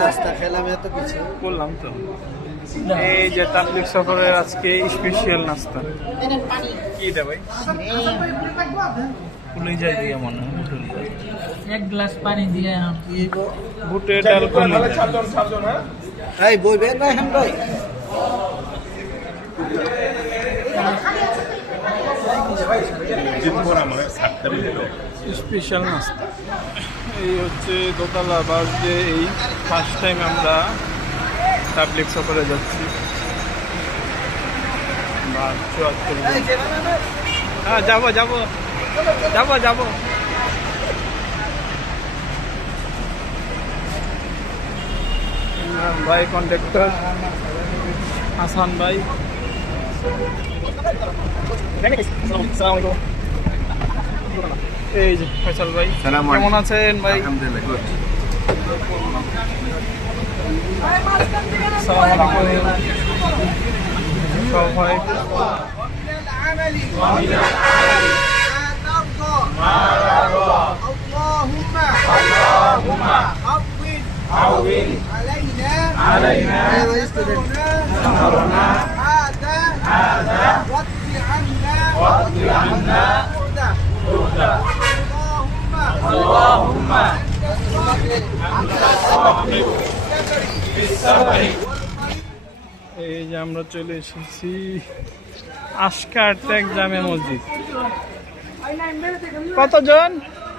নাস্তা খেলাম, এত কিছু করলাম তো। এই যে তাবলিগ সফরের আজকে স্পেশাল নাস্তা কি এটা ভাই? ভুলে যাই দিয়ে মনে হয় এক গ্লাস পানি দিয়ে বুটের ডাল কোন এই বইবেন না হ্যাঁ ভাই। স্পেশাল নাস্তা। এই হচ্ছে দোতলা বাস দিয়ে এই ফার্স্ট টাইম আমরা তাবলিগ সফরে যাচ্ছি। হ্যাঁ যাবো যাবো যাবো যাবো। ভাই কন্ট্রাক্টর হাসান ভাই, এই যে ফয়সাল ভাই, কেমন আছেন ভাই? আলহামদুলিল্লাহ গুড। সব ভাই এই যে আমরা চলে এসেছি আশকার ত্যাগ জামে মসজিদ। কতজন?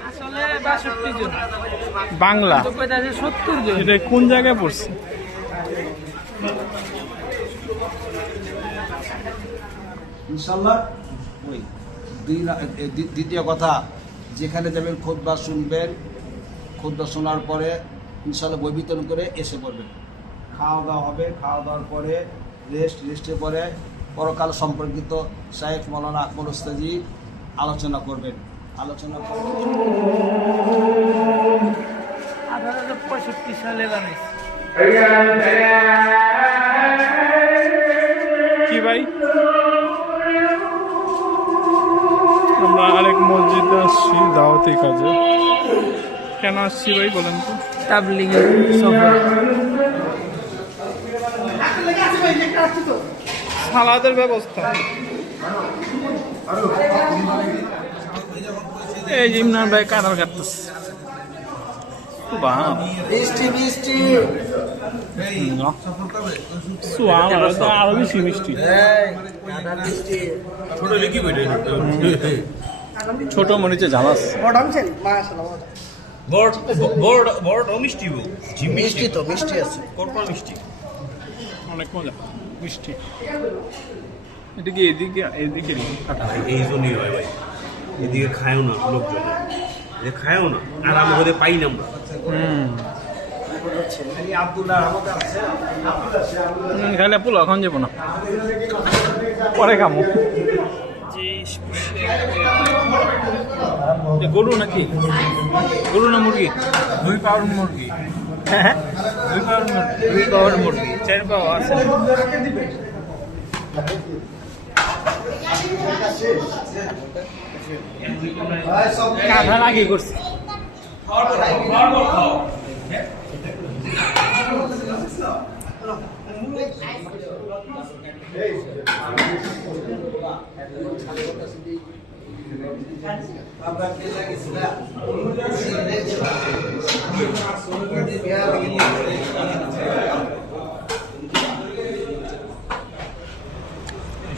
আসলে ৬২ জন, বাংলা ৭০ জন। এটা কোন জায়গায় পড়ছে? ইনশাআল্লাহ ওই দ্বিতীয় কথা, যেখানে যাবেন খুতবা শুনবেন, খুতবা শোনার পরে ইনশাআল্লাহ বই বিতরণ করে এসে পড়বেন। খাওয়া দাওয়া হবে, খাওয়া দাওয়ার পরে রেস্টের পরে পরকাল সম্পর্কিত শাইখ মৌলানা আকমল উস্তাজি আলোচনা করবেন। আলোচনা করে ১৮৬৫ সালে বানাইছে। কি ভাই? আমরা আরেক মসজিদে আসছি দাওয়াতি কাজে। কেন আসছি ভাই বলেন তো? তাবলিগ সফর। সালাদের ব্যবস্থা। এই যে ইমরান ভাই কাঁঠাল কাটতেছে। আরো বেশি মিষ্টি। ছোট মরিচে ঝালাস। মিষ্টি তো মিষ্টি আছে, অনেক মজা মিষ্টি। এদিকে এদিকে এদিকে এই জন্যই হয় ভাই, এদিকে খায়ও না লোকজন, খায়ও না, আর আমাদের পাই না আমরা। খাইলে পুলো এখন যাবো না, পরে খামো। গরু নাকি? গরু না মুরগি? 2 পাওয়ার মুরগি। হ্যাঁ 2 পাওয়ার মুরগি 4 পাওয়া আছে। কাঁঠাল আগে করছে।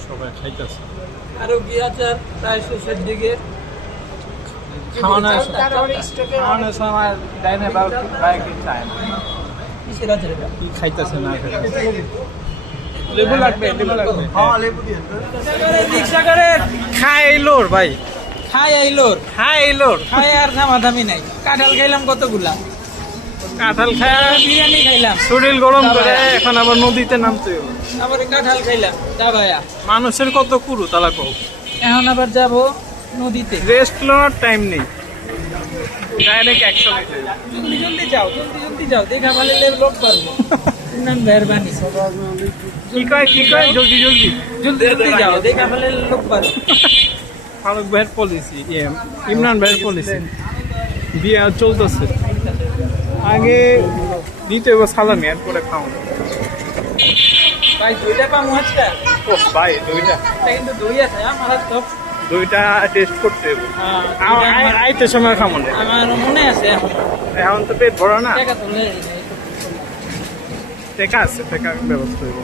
সবাই খাইতেছে। আরো কি আছে প্রায় শেষের দিকে। খাওয়ানোর সময় ডাইনে বাইকে চায় না। কি খাইতেছে না লেবু লাগবে, লেবু লাগবে। হ্যাঁ লেবু দিয়ে রিক্সা করে খাই এলোর ভাই, খাই আইলোর, খাই এলোর। খাই আর দামাদামি নাই। কাঁঠাল খাইলাম কতগুলা, কাঁঠাল খায় বিরিয়ানি খাইলাম, শরীর গরম করে এখন আবার নদীতে নামতে হবে। আবার কাঁঠাল খাইলাম দাবায়া। মানুষের কত কুরু তালা কও। এখন আবার যাব নদীতে। রেস্ট নেওয়ার টাইম নেই, ডাইরেক্ট অ্যাকশন। জলদি জলদি যাও, জলদি জলদি যাও, দেখা ভালো লোক পারবো। মেহরবানি। কি কয় কি কয়? জলদি জলদি জলদি জলদি যাও, দেখা ভালো লোক পারবো। ফারুক ভাইয়ের পলিসি, ইমরান ভাইয়ের পলিসি। বিয়ে চলতেছে। আগে দিতে হবে সালামি এরপরে খাও ভাই দুইটা পামু আজকে ও ভাই দুইটা এটা কিন্তু দই আছে আমার তো দুইটা টেস্ট করতে হবে হ্যাঁ, আইতে সময় খামো না আমার মনে আছে এখন এখন তো পেট ভরা না টাকা তুলে টেকা আছে টেকা ব্যবস্থা হইব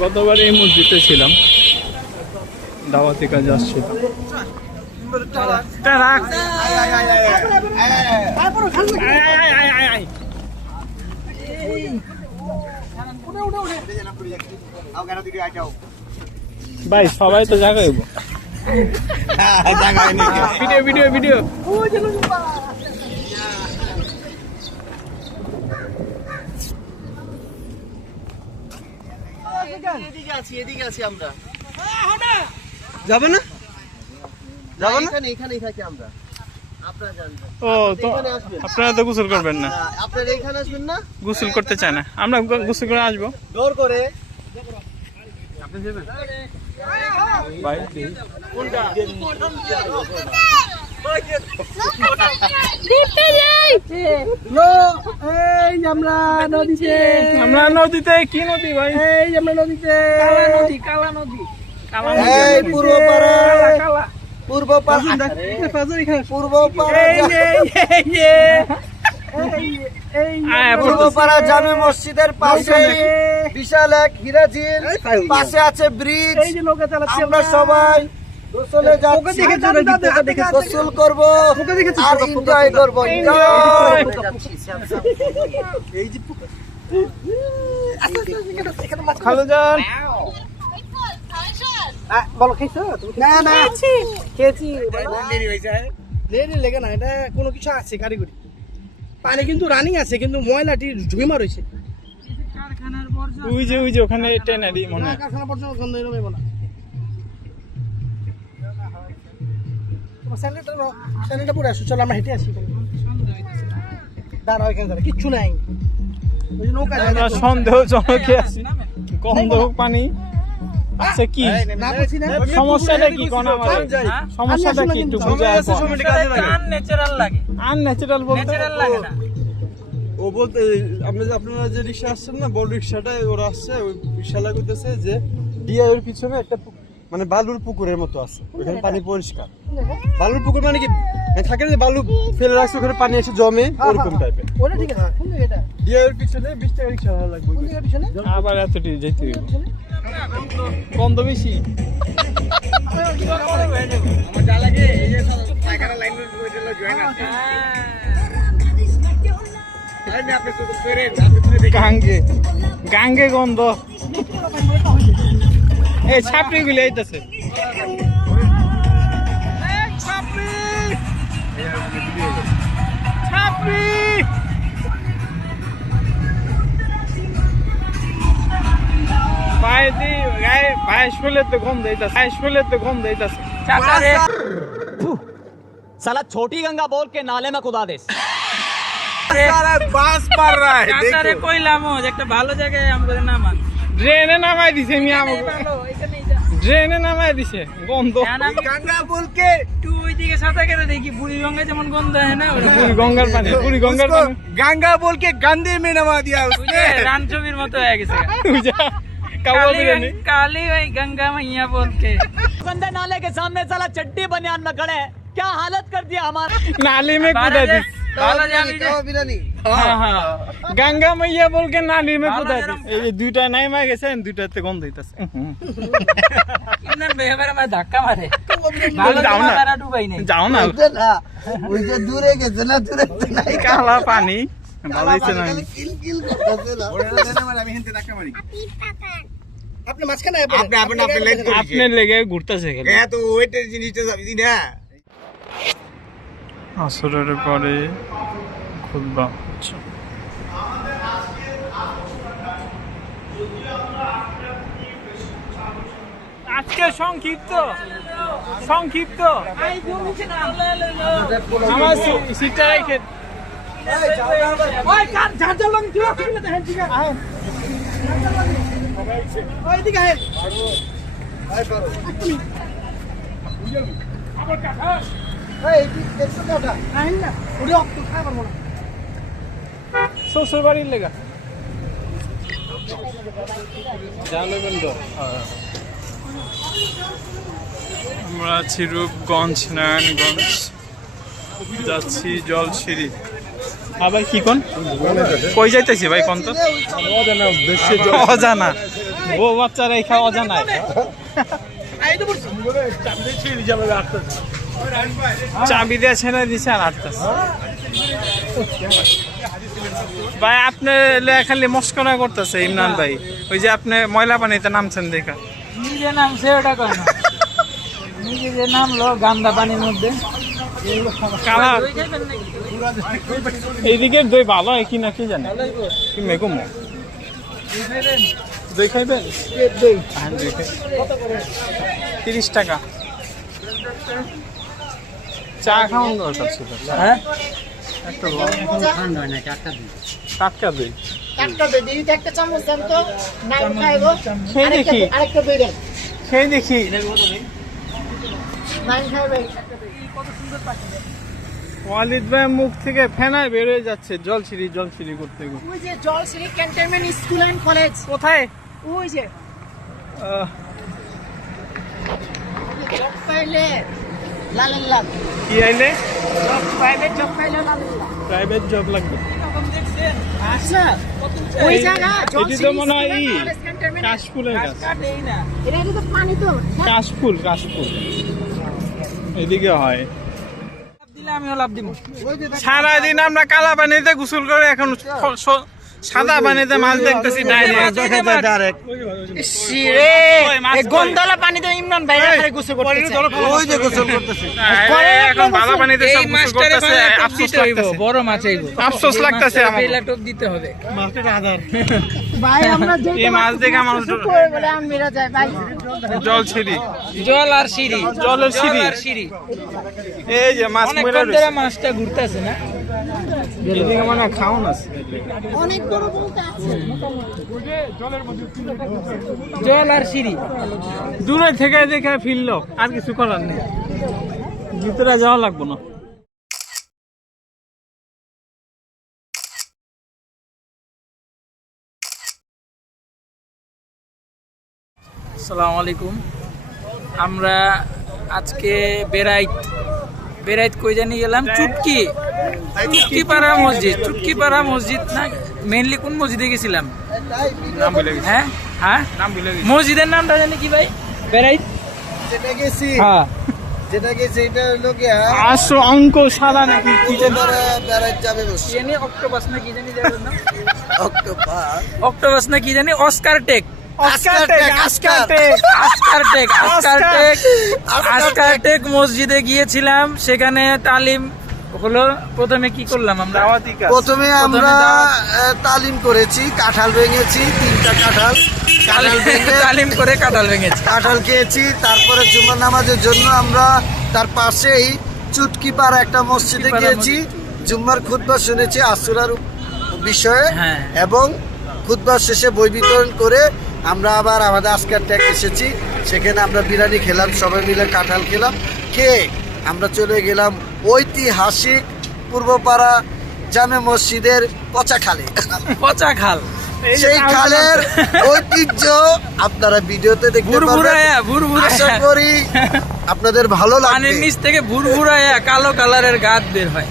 গতবার এই মসজিদে ছিলাম দাওয়াতি কাজে আসছিলাম রাখ ভাই সবাই তো জায়গায় ভিডিও ভিডিও ভিডিও যাবে না যাবে না এখানে এখানেই থাকি আমরা আপনারা জানবেন ও তো আপনারা তো গোসল করবেন না আপনারা এখানে আসবেন না গোসল করতে চায় না আমরা গোসল করে আসবো দৌড় করে ভাই এই আমরা নদীতে আমরা নদীতে কি নদী ভাই এই আমরা নদীতে কালা নদী এই পূর্বপাড়া পূর্বপাড়া পূর্বপাড়া জামে মসজিদের পাশে বিশাল এক হীরাঝিল পাশে আছে ব্রিজ আমরা সবাই গোসলে যাচ্ছি গোসল করব আর এনজয় করব খালো যান বলো খেয়েছো না না খেয়েছি লেনি লেগে না এটা কোনো কিছু আছে কারিগরি পানি কিন্তু রানিং আছে কিন্তু ময়লাটি ঝুমা রয়েছে ওই যে ওখানে টেনারি মনে হয় কারখানা পর্যন্ত গন্ধ এরকম না তোমার স্যান্ডেলটা পরে আসো চলো আমরা হেঁটে আসি দাঁড়াও এখানে দাঁড়া কিচ্ছু নাই ওই যে নৌকা যায় আমরা সন্দেহজনক আছি গন্ধ পানি আচ্ছা কি নামছি না সমস্যাটা কি কোন আমাদের সমস্যাটা কি একটু বুঝায় ন্যাচারাল লাগে আনন্যাচারাল বলতে ন্যাচারাল লাগে না ও বলতে আপনারা যে রিক্সা আসছেন না বড় রিক্সাটাই ওরা আসছে ওই রিক্সালা করতেছে যে ডিআইয়ের পিছনে একটা মানে বালুর পুকুরের মতো আছে ওখানে পানি পরিষ্কার বালুর পুকুর মানে কি থাকে যে বালু ফেলে রাখছে ওখানে পানি এসে জমে ওরকম টাইপের ওটা ঠিক আছে কোন জায়গাটা ডিআইয়ের পিছনে 20 টাকা রিক্সা ভাড়া লাগবে কোন জায়গার পিছনে আবার এতটি যেতে হইব গন্ধ বেশি গাঙ্গে গাঙ্গে গন্ধ এই ছাপড়ি গুলি আইতাছে ছাপড়ি পায়ে দি গায়ে পায়ে শুলে তো গন্ধ আইতাছে পায়ে শুলে তো গন্ধ আইতাছে চাচারে साला छोटी गंगा बोल के नाले में कुदा दे চাচারে কইলাম যে একটা ভালো জায়গায় আমাদের নামান ড্রেনে নামাই দিছে আমি আমাকে ভালো এখানেই যা ড্রেনে নামাই দিছে গন্ধ গঙ্গা বলকে তুই ওইদিকে সাঁতার কেটে দেখি বুড়ি গঙ্গা যেমন গন্ধ হয় না পুরি গঙ্গার পানি পুরি গঙ্গার পানি গঙ্গা বল কে গান্ধী মে নামা দিয়া রান ছবির মতো হয়ে গেছে তুই যা কাবল বিরিয়ানি काली भाई गंगा मैया बोल के गंदे नाले के सामने साला चड्डी बनियान में खड़े हैं। क्या हालत कर दिया हमारा नाली में कूदा दी ভালো যাবি যে বিরানি হ্যাঁ হ্যাঁ गंगा मैया बोल के नाली में कूदा दी এই দুইটা নাই মা গেছে দুইটাতে গন্ধ হইতাছে কিন্নান বেহবার আমার ধাক্কা মারে ভালো যাও না। তারা ডুবাই নাই যাও না ওই যে দূরে গেছে না দূরে নাই কালা পানি ভালো হইছে না কিল কিল করতেছে না আমি হিন্দি ধাক্কা মারি আপনি মাঝখানে আপনি লাইন আপনার লেগে ঘুরতেছে খেলে হ্যাঁ তো ওইটার জিনিসটা যাবি না আসরের পরে খুতবা হচ্ছে আজকে সংক্ষিপ্ত সংক্ষিপ্ত আমার সিটটা রেখে ওই কার ঝাঁঝাল লাগি তুই আসবি না দেখেন ঠিক আছে ওই দিকে আয় এই দেখছো কাটা আইন না ওরে অত খাবার মনে শ্বশুর বাড়ির লেগা জানবেন তো। আমরা আছি রূপগঞ্জ, নারায়ণগঞ্জ, যাচ্ছি জলসিঁড়ি। হ্যাঁ ভাই কি কোন কই যাইতেছি ভাই কোন তো অজানা ও বাচ্চারা এখা অজানায় চাবি দিয়ে ছেড়ে দিছে আর আটটাছে। ভাই আপনি খালি মস্করা করতেছে ইমরান ভাই, ওই যে আপনি ময়লা পানিতে নামছেন দেখা। নিজে নামছে ওটা কেন, নিজে যে নামলো গান্দা পানির মধ্যে। কালার এইদিকে দই ভালো হয় কি না কি জানে কি মেকুম দই খাইবেন? 30 টাকা চা খাওয়ান দরকার ছিল। হ্যাঁ একটা টাটকা দই খেয়ে দেখি, খেয়ে দেখি। ওয়ালিদ ভাই মুখ থেকে ফেনায় বেরোয় যাচ্ছে জলসিঁড়ি জলসিঁড়ি করতে করতে। ওই যে Jolshiri cantonment school and college কোথায়? ওই যে জব পাইলে লালের লাল, কি আইলে? প্রাইভেট জব পাইলে লালের লাল। প্রাইভেট জব লাগবে। আচ্ছা ওই জায়গা এটি তো জলসিঁড়ি মনে হয় স্কুল ই এন্ড কলেজ ক্যান্টনমেন্ট। কাশফুলের গাছ, এটা তো পানি তো কাশফুল কাশফুল এদিকে হয়। দিলে আমিও লাভ দিব। সারাদিন আমরা কালা পানিতে গোসল করে এখন সাদা পানিতে মাছ দেখতেছি ডাইরেক্ট। গন্ডালা পানিতে ইমরান ভাই রাখায় গোসল করতেছে, ওই যে গোসল করতেছে। এখন ভালো পানিতে সব গোসল করতেছে, আফসোস লাগতেছে, বড় মাছ আইব, আফসোস লাগতেছে আমার। পেলা টপ দিতে হবে মাছের আধার ভাই। আমরা যে এই মাছ দেখে আমার বলে আমি মেরা যায় ভাই। জলসিঁড়ি, জল আর সিঁড়ি, জলের সিঁড়ি, আর সিঁড়ি। এই যে মাছ অনেক মরে ধরে মাছটা ঘুরতেছে না, এদিকে মানে খাওন আছে। অনেক বড় বলতে আছে জল আর সিঁড়ি। দূরে থেকে দেখে ফিরলো, আর কিছু করার নেই, ভিতরে যাওয়া লাগবো না। আসসালামু আলাইকুম। আমরা আজকে বেড়াইত কই জানি গেলাম, চুটকিপাড়া মসজিদ। চুটকিপাড়া মসজিদ না, মেইনলি কোন মসজিদে গেছিলাম? নাম ভুলে গেছি, হ্যাঁ হ্যাঁ নাম ভুলে গেছি। মসজিদের নামটা জানি কি ভাই? বেড়াইত, যেটা গেছি, হ্যাঁ যেটা গেছি এটা হলো গিয়া আসো অঙ্ক সাদা নাকি কি জানি বেড়াইতে যাবে বসে। জানি অক্টোপাস না কি জানি যাবে না, অক্টোপাস অক্টোপাস না কি জানি, অস্কার টেক, আস্কার টেক মসজিদে গিয়েছিলাম। সেখানে তালিম হলো। প্রথমে কি করলাম আমরা? প্রথমে আমরা তালিম করেছি, কাঁঠাল ভেঙেছি, 3টা কাঁঠাল ভেঙে তালিম করে কাঁঠাল ভেঙেছি, কাঁঠাল খেয়েছি। তারপরে জুমার নামাজের জন্য আমরা তার পাশেই চুটকিপাড়া একটা মসজিদে গিয়েছি, জুম্মার খুতবা শুনেছি আসুরার বিষয়ে, হ্যাঁ। এবং খুতবা শেষে বই বিতরণ করে আমরা আবার আমাদের আজকের ট্যাগ এসেছি। সেখানে আমরা বিরিয়ানি খেলাম, সবাই মিলে কাঁঠাল খেলাম, খেয়ে আমরা চলে গেলাম ঐতিহাসিক পূর্বপাড়া জামে মসজিদের পচা খালে। পচা খাল, সেই খালের ঐতিহ্য আপনারা ভিডিওতে দেখতে পাবেন। ভুরভুরায়া আশা করি আপনাদের ভালো লাগবে। পানির নিচ থেকে ভুরভুরায়া কালো কালারের গাদ বের হয়।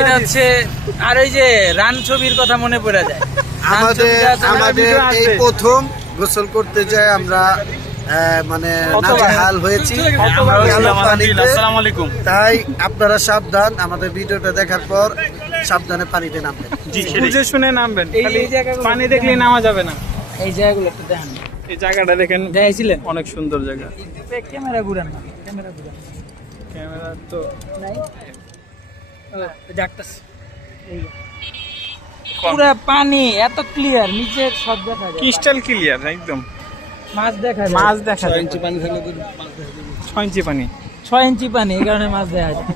এটা হচ্ছে, আর ওই যে রান ছবির কথা মনে পড়ে যায়। আমাদের এই প্রথম গোসল করতে যাই আমরা, মানে নাজেহাল হয়েছি পানিতে। তাই আপনারা সাবধান, আমাদের ভিডিওটা দেখার পর সাবধানে পানিতে নামবেন। বুঝে শুনে নামবেন, এই জায়গাগুলো পানি দেখলে নামা যাবে না। এই জায়গাগুলো একটু দেখেন, এই জায়গাটা দেখেন, দেখেছিলেন? অনেক সুন্দর জায়গা। ক্যামেরা ঘুরান না, ক্যামেরা ঘুরান ক্যামেরা তো নাই, ডাক্তার। পুরা পানি এত ক্লিয়ার, নিচে সব দেখা যায়, ক্রিস্টাল ক্লিয়ার একদম। মাছ দেখা যায়, মাছ দেখা যায়, 6 ইঞ্চি পানি থাকলে তো 6 ইঞ্চি পানি, 6 ইঞ্চি পানি, এই কারণে মাছ দেখা যায়।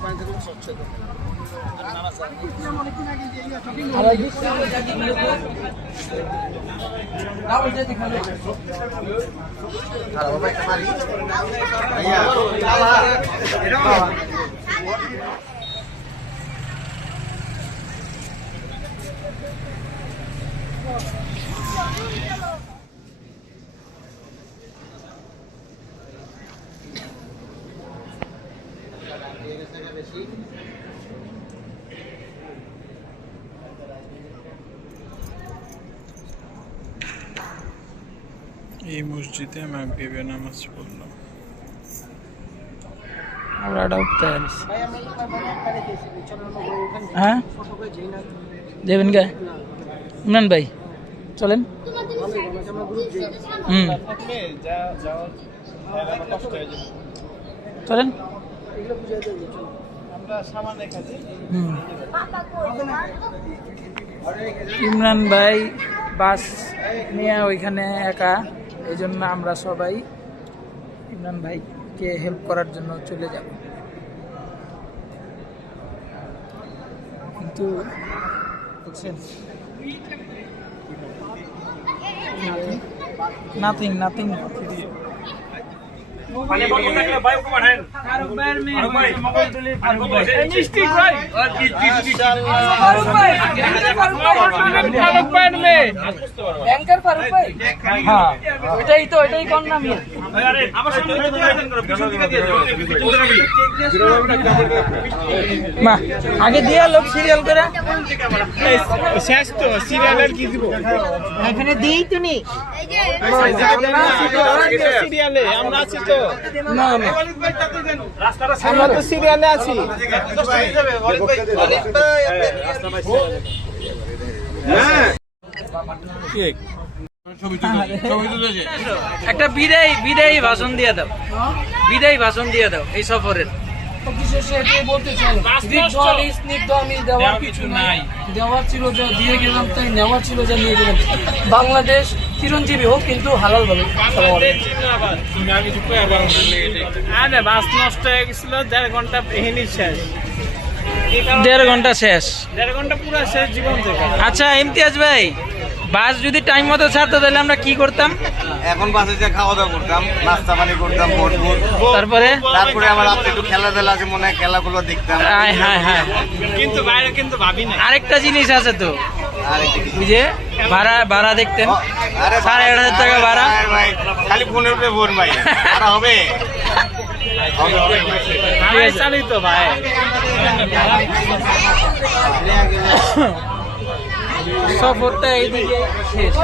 এই মসজিদে মাগরিবে নামাজ পড়লাম। হ্যাঁ দেবেন কে ইমরান ভাই চলেন। চলেন ইমরান ভাই বাস নিয়ে ওইখানে একা, এই জন্য আমরা সবাই ইমরান ভাইকে হেল্প করার জন্য চলে যাব। কিন্তু নাথিং নাথিং এটাই কোন নাম আগে দিয়া লোক সিরিয়াল করে শেষ তো সিরিয়ালের কি দিব এখানে দিই তুমি সিরিয়ালে আমরা আছি তো আমরা তো সিরিয়ালে আছি। একটা বিদায়ী ভাষণ দিয়ে দাও, বিদায়ী ভাষণ দিয়ে দাও এই সফরের। দেওয়ার ছিল যা দিয়ে গেলাম, তাই নেওয়ার ছিল যা নিয়ে গেলাম। বাংলাদেশ চিরঞ্জীবী হোক, কিন্তু হালাল ভাবে। বাস নষ্ট হয়ে গেছিল, 1.5 ঘন্টা এহিনি শেষ। 1.5 ঘন্টা শেষ, 1.5 ঘন্টা পুরো শেষ জীবন থেকে। আচ্ছা ইমতিয়াজ ভাই, বাস যদি টাইম মতো ছাড়তো তাহলে আমরা কি করতাম? এখন বাসে যে খাওয়া দাওয়া করতাম, নাস্তা পানি করতাম ভরপুর, তারপরে আবার রাত্রে একটু খেলাধুলা আছে মনে হয়, খেলাগুলো দেখতাম। কিন্তু বাইরে কিন্তু ভাবি না। আরেকটা জিনিস আছে তো, ওই যে ভাড়া দেখতেন, আরে 8,500 টাকা ভাড়া। ভাই খালি ফোনে উঠে ফোন ভাই, আর হবে চালি তো ভাই। সফরটা এইদিকে শেষ।